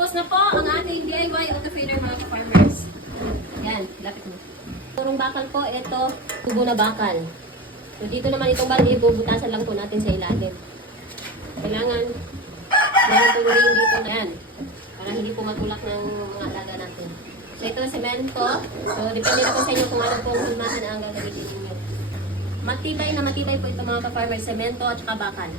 Tapos na po ang ating DIY auto feeder mga ka-farmers. Yan, lapit mo. Purong bakal po, ito, tubo na bakal. So dito naman itong balde, bubutasan lang po natin sa ilalim. Kailangan tuloyin dito na yan. Para hindi po matulak ng mga alaga natin. So ito, semento. So depende na po sa inyo kung ano pong hulmahan ang gagamitin ninyo. Matibay na matibay po ito mga ka-farmers, semento at saka bakal.